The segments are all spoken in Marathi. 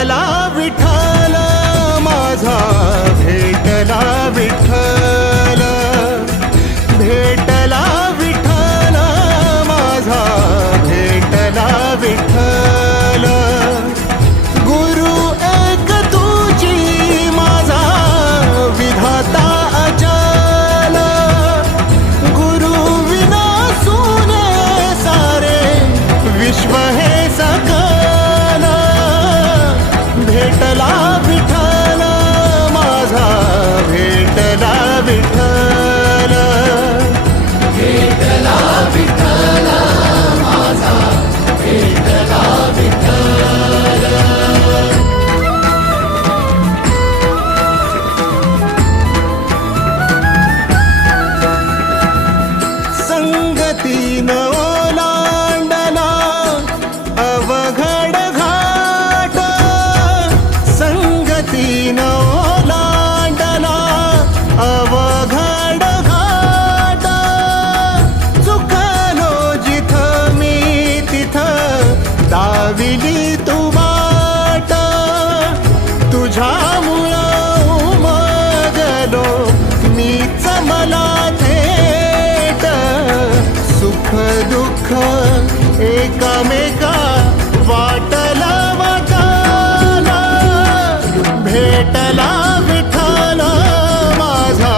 भेटला Latino सुख दुःख एकामेका वाटला वाटाला भेटला विठ्ठल माझा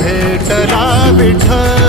भेटला विठ्ठल.